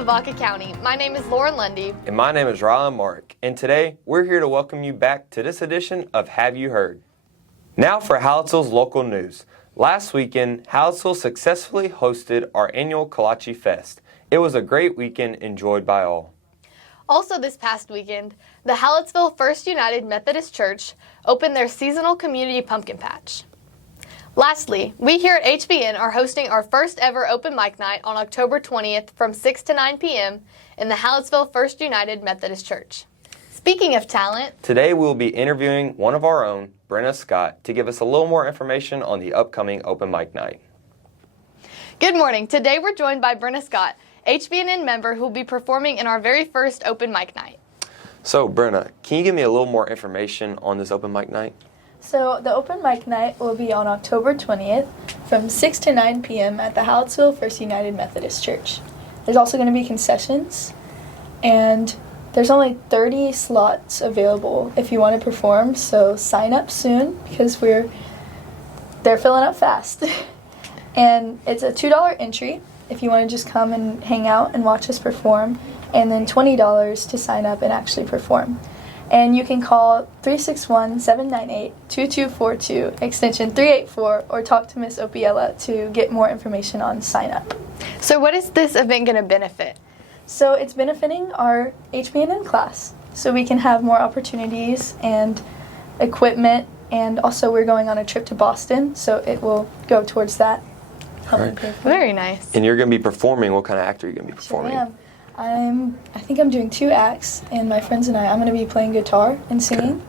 Lavaca County. My name is Lauren Lundy. And my name is Rylan Mark. And today, we're here to welcome you back to this edition of Have You Heard? Now for Hallettsville's local news. Last weekend, Hallettsville successfully hosted our annual Kolache Fest. It was a great weekend enjoyed by all. Also this past weekend, the Hallettsville First United Methodist Church opened their seasonal community pumpkin patch. Lastly, we here at HBN are hosting our first ever open mic night on October 20th from 6 to 9 p.m. in the Hallettsville First United Methodist Church. Speaking of talent, today we'll be interviewing one of our own, Brenna Scott, to give us a little more information on the upcoming open mic night. Good morning. Today we're joined by Brenna Scott, HBNN member who will be performing in our very first open mic night. So Brenna, can you give me a little more information on this open mic night? So the open mic night will be on October 20th from 6 to 9 p.m. at the Hallettsville First United Methodist Church. There's also going to be concessions, and there's only 30 slots available if you want to perform, so sign up soon because they're filling up fast. And it's a $2 entry if you want to just come and hang out and watch us perform, and then $20 to sign up and actually perform. And you can call 361-798-2242, extension 384, or talk to Miss Opiella to get more information on sign up. So what is this event going to benefit? So it's benefiting our HBNN class, so we can have more opportunities and equipment, and also we're going on a trip to Boston, so it will go towards that. Right. Very nice. And you're going to be performing. What kind of act are you going to be performing? Sure am. I think I'm doing 2 acts, and my friends and I'm going to be playing guitar and singing. Okay.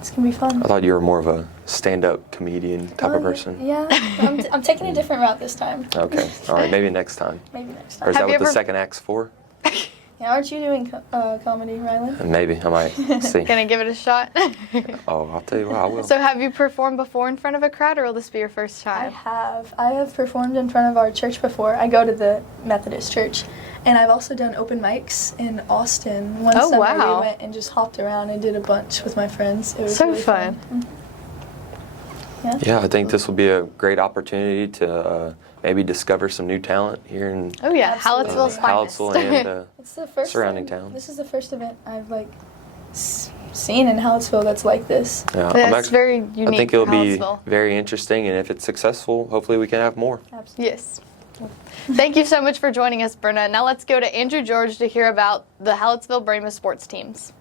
It's going to be fun. I thought you were more of a stand-up comedian type of person. Yeah, I'm taking a different route this time. Okay, all right, maybe next time. Maybe next time. Or is that what the second act's for? Yeah, aren't you doing comedy, Rylan? Maybe, I might see. Gonna give it a shot? Oh, I'll tell you what, I will. So have you performed before in front of a crowd, or will this be your first time? I have performed in front of our church before. I go to the Methodist church, and I've also done open mics in Austin. One summer wow. we went and just hopped around and did a bunch with my friends. It was so really fun. Yeah, I think this will be a great opportunity to maybe discover some new talent here in Hallettsville's finest. Hallettsville and it's the first surrounding time. towns. This is the first event I've seen in Hallettsville that's like this. Yeah, That's very unique. I think it'll be Hallettsville. very interesting, and if it's successful, hopefully we can have more. Absolutely. Yes. Thank you so much for joining us, Brenna. Now let's go to Andrew George to hear about the Hallettsville Brahma sports teams.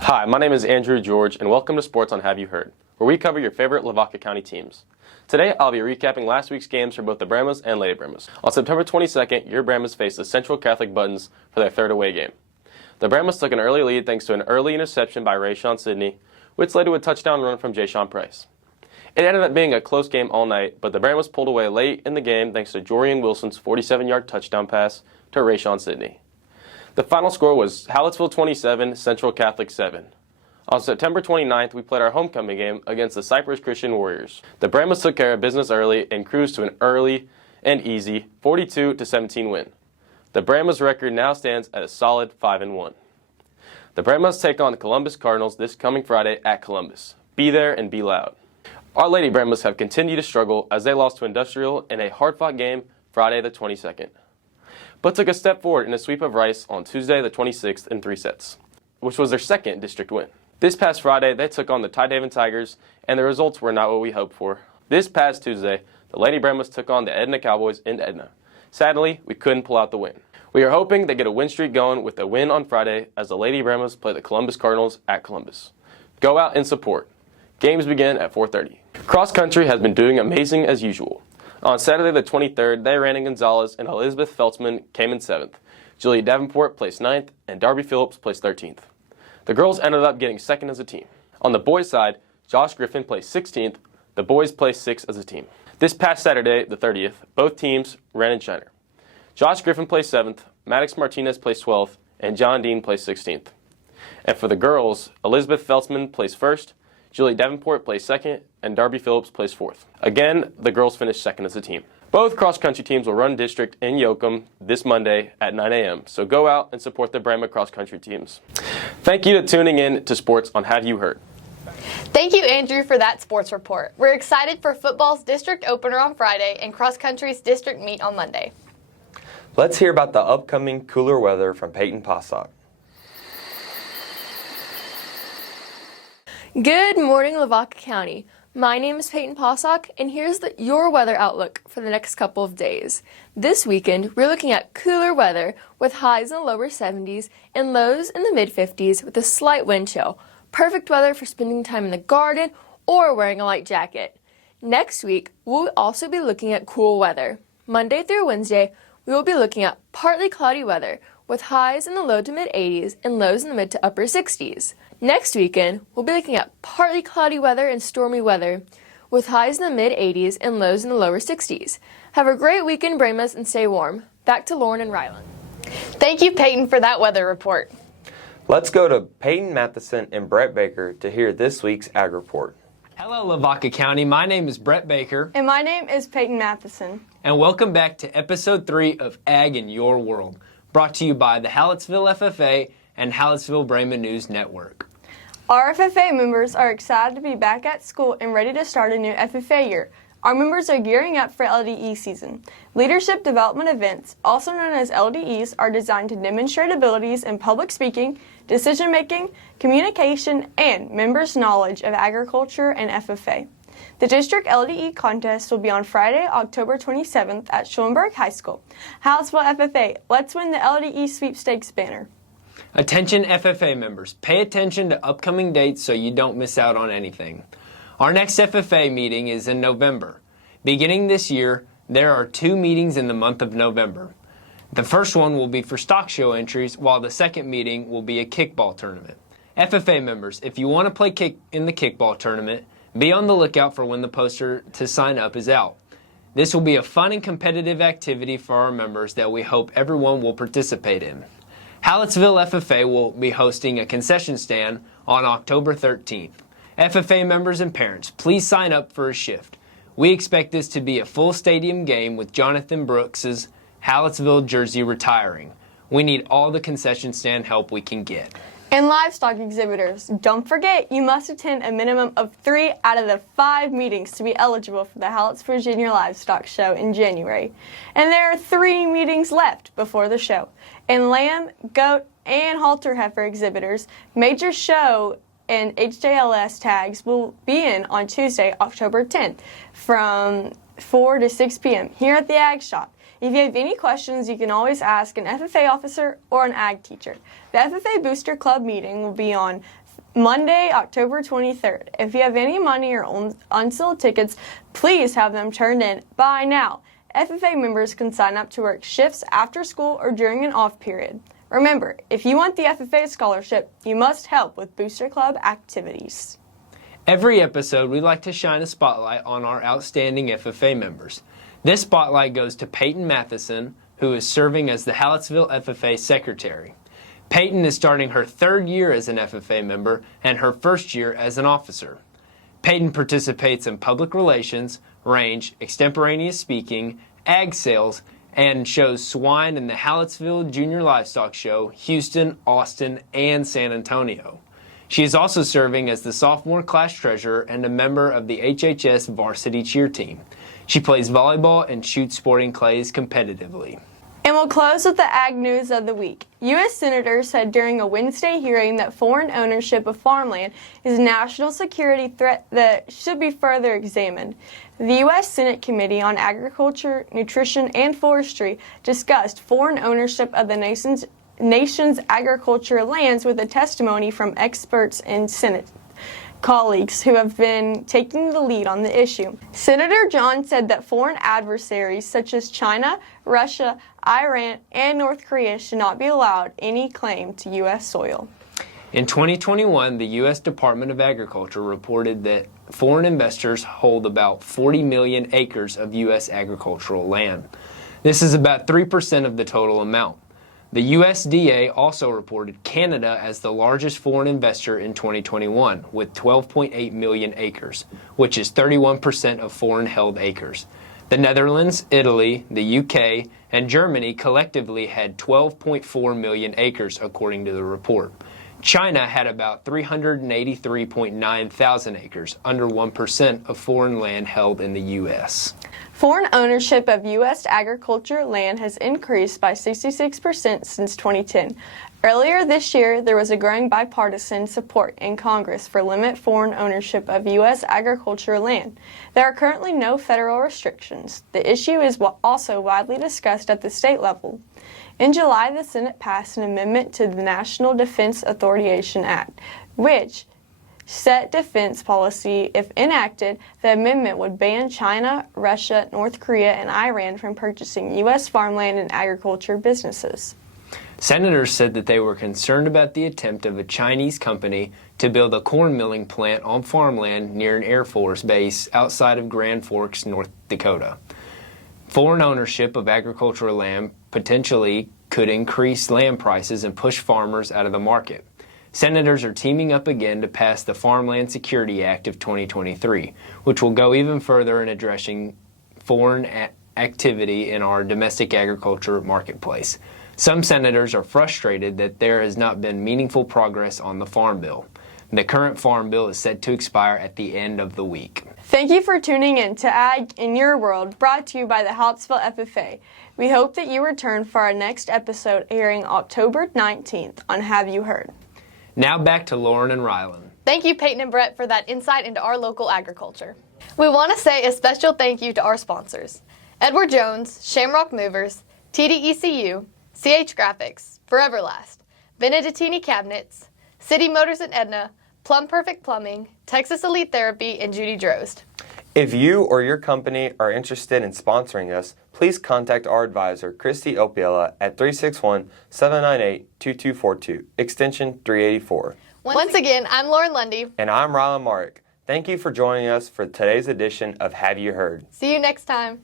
Hi, my name is Andrew George, and welcome to Sports on Have You Heard, where we cover your favorite Lavaca County teams. Today, I'll be recapping last week's games for both the Brahmas and Lady Brahmas. On September 22nd, your Brahmas faced the Central Catholic Buttons for their third away game. The Brahmas took an early lead thanks to an early interception by Rayshawn Sidney, which led to a touchdown run from Jayshawn Price. It ended up being a close game all night, but the Brahmas pulled away late in the game thanks to Jorian Wilson's 47-yard touchdown pass to Rayshawn Sidney. The final score was Hallettsville 27, Central Catholic 7. On September 29th, we played our homecoming game against the Cypress Christian Warriors. The Brahmas took care of business early and cruised to an early and easy 42-17 win. The Brahmas record now stands at a solid 5-1. The Brahmas take on the Columbus Cardinals this coming Friday at Columbus. Be there and be loud. Our Lady Brahmas have continued to struggle as they lost to Industrial in a hard-fought game Friday the 22nd, but took a step forward in a sweep of Rice on Tuesday the 26th in 3 sets, which was their second district win. This past Friday, they took on the Tidehaven Tigers, and the results were not what we hoped for. This past Tuesday, the Lady Brahmas took on the Edna Cowboys in Edna. Sadly, we couldn't pull out the win. We are hoping they get a win streak going with a win on Friday as the Lady Brahmas play the Columbus Cardinals at Columbus. Go out and support. Games begin at 4:30. Cross country has been doing amazing as usual. On Saturday the 23rd, Diana Gonzalez and Elizabeth Feltzman came in 7th. Julia Davenport placed 9th, and Darby Phillips placed 13th. The girls ended up getting 2nd as a team. On the boys' side, Josh Griffin placed 16th. The boys placed 6th as a team. This past Saturday, the 30th, both teams ran in Shiner. Josh Griffin placed 7th, Maddox Martinez placed 12th, and John Dean placed 16th. And for the girls, Elizabeth Feltzman placed 1st, Julie Davenport placed 2nd, and Darby Phillips placed 4th. Again, the girls finished 2nd as a team. Both cross-country teams will run district in Yoakum this Monday at 9 a.m., so go out and support the Brahma cross-country teams. Thank you for tuning in to Sports on Have You Heard. Thank you, Andrew, for that sports report. We're excited for football's district opener on Friday and cross country's district meet on Monday. Let's hear about the upcoming cooler weather from Peyton Possock. Good morning, Lavaca County. My name is Peyton Possock, and here's your weather outlook for the next couple of days. This weekend, we're looking at cooler weather with highs in the lower 70s and lows in the mid-50s with a slight wind chill. Perfect weather for spending time in the garden or wearing a light jacket. Next week, we'll also be looking at cool weather. Monday through Wednesday, we will be looking at partly cloudy weather with highs in the low to mid-80s and lows in the mid to upper 60s. Next weekend, we'll be looking at partly cloudy weather and stormy weather with highs in the mid-80s and lows in the lower 60s. Have a great weekend, Brahmas, and stay warm. Back to Lauren and Rylan. Thank you, Peyton, for that weather report. Let's go to Peyton Matheson and Brett Baker to hear this week's Ag Report. Hello, Lavaca County. My name is Brett Baker. And my name is Peyton Matheson. And welcome back to Episode 3 of Ag in Your World, brought to you by the Hallettsville FFA and Hallettsville Brahma News Network. Our FFA members are excited to be back at school and ready to start a new FFA year. Our members are gearing up for LDE season. Leadership development events, also known as LDEs, are designed to demonstrate abilities in public speaking, decision-making, communication, and members' knowledge of agriculture and FFA. The district LDE contest will be on Friday, October 27th at Schulenburg High School. Hallettsville FFA, let's win the LDE sweepstakes banner. Attention FFA members, pay attention to upcoming dates so you don't miss out on anything. Our next FFA meeting is in November. Beginning this year, there are 2 meetings in the month of November. The first one will be for stock show entries, while the second meeting will be a kickball tournament. FFA members, if you want to play kick in the kickball tournament, be on the lookout for when the poster to sign up is out. This will be a fun and competitive activity for our members that we hope everyone will participate in. Hallettsville FFA will be hosting a concession stand on October 13th. FFA members and parents, please sign up for a shift. We expect this to be a full stadium game with Jonathan Brooks's Hallettsville jersey retiring. We need all the concession stand help we can get. And livestock exhibitors, don't forget you must attend a minimum of 3 out of the 5 meetings to be eligible for the Hallettsville Junior Livestock Show in January. And there are 3 meetings left before the show. And lamb, goat, and halter heifer exhibitors, major show and HJLS tags will be in on Tuesday, October 10th from 4 to 6 p.m. here at the Ag Shop. If you have any questions, you can always ask an FFA officer or an ag teacher. The FFA Booster Club meeting will be on Monday, October 23rd. If you have any money or unsold tickets, please have them turned in by now. FFA members can sign up to work shifts after school or during an off period. Remember, if you want the FFA scholarship, you must help with Booster Club activities. Every episode, we like to shine a spotlight on our outstanding FFA members. This spotlight goes to Peyton Matheson, who is serving as the Hallettsville FFA Secretary. Peyton is starting her 3rd year as an FFA member and her 1st year as an officer. Peyton participates in public relations, range, extemporaneous speaking, ag sales, and shows swine in the Hallettsville Junior Livestock Show, Houston, Austin, and San Antonio. She is also serving as the sophomore class treasurer and a member of the HHS varsity cheer team. She plays volleyball and shoots sporting clays competitively. And we'll close with the ag news of the week. U.S. Senators said during a Wednesday hearing that foreign ownership of farmland is a national security threat that should be further examined. The U.S. Senate Committee on Agriculture, Nutrition, and Forestry discussed foreign ownership of the nation's agricultural lands with a testimony from experts and Senate colleagues who have been taking the lead on the issue. Senator John said that foreign adversaries such as China, Russia, Iran, and North Korea should not be allowed any claim to U.S. soil. In 2021, the U.S. Department of Agriculture reported that foreign investors hold about 40 million acres of U.S. agricultural land. This is about 3% of the total amount. The USDA also reported Canada as the largest foreign investor in 2021 with 12.8 million acres, which is 31% of foreign-held acres. The Netherlands, Italy, the UK, and Germany collectively had 12.4 million acres according to the report. China had about 383.9 thousand acres, under 1% of foreign land held in the U.S. Foreign ownership of U.S. agriculture land has increased by 66% since 2010. Earlier this year, there was a growing bipartisan support in Congress for limit foreign ownership of U.S. agricultural land. There are currently no federal restrictions. The issue is also widely discussed at the state level. In July, the Senate passed an amendment to the National Defense Authorization Act, which set defense policy. If enacted, the amendment would ban China, Russia, North Korea, and Iran from purchasing U.S. farmland and agriculture businesses. Senators said that they were concerned about the attempt of a Chinese company to build a corn milling plant on farmland near an Air Force base outside of Grand Forks, North Dakota. Foreign ownership of agricultural land potentially could increase land prices and push farmers out of the market. Senators are teaming up again to pass the Farmland Security Act of 2023, which will go even further in addressing foreign activity in our domestic agriculture marketplace. Some senators are frustrated that there has not been meaningful progress on the Farm Bill. The current Farm Bill is set to expire at the end of the week. Thank you for tuning in to Ag in Your World, brought to you by the Hallettsville FFA. We hope that you return for our next episode airing October 19th on Have You Heard? Now back to Lauren and Rylan. Thank you, Peyton and Brett, for that insight into our local agriculture. We want to say a special thank you to our sponsors: Edward Jones, Shamrock Movers, TDECU, CH Graphics, Foreverlast, Benedettini Cabinets, City Motors and Edna, Plum Perfect Plumbing, Texas Elite Therapy, and Judy Drozd. If you or your company are interested in sponsoring us, please contact our advisor, Christy Opiella, at 361-798-2242, extension 384. Once again, I'm Lauren Lundy. And I'm Rylan Mark. Thank you for joining us for today's edition of Have You Heard? See you next time.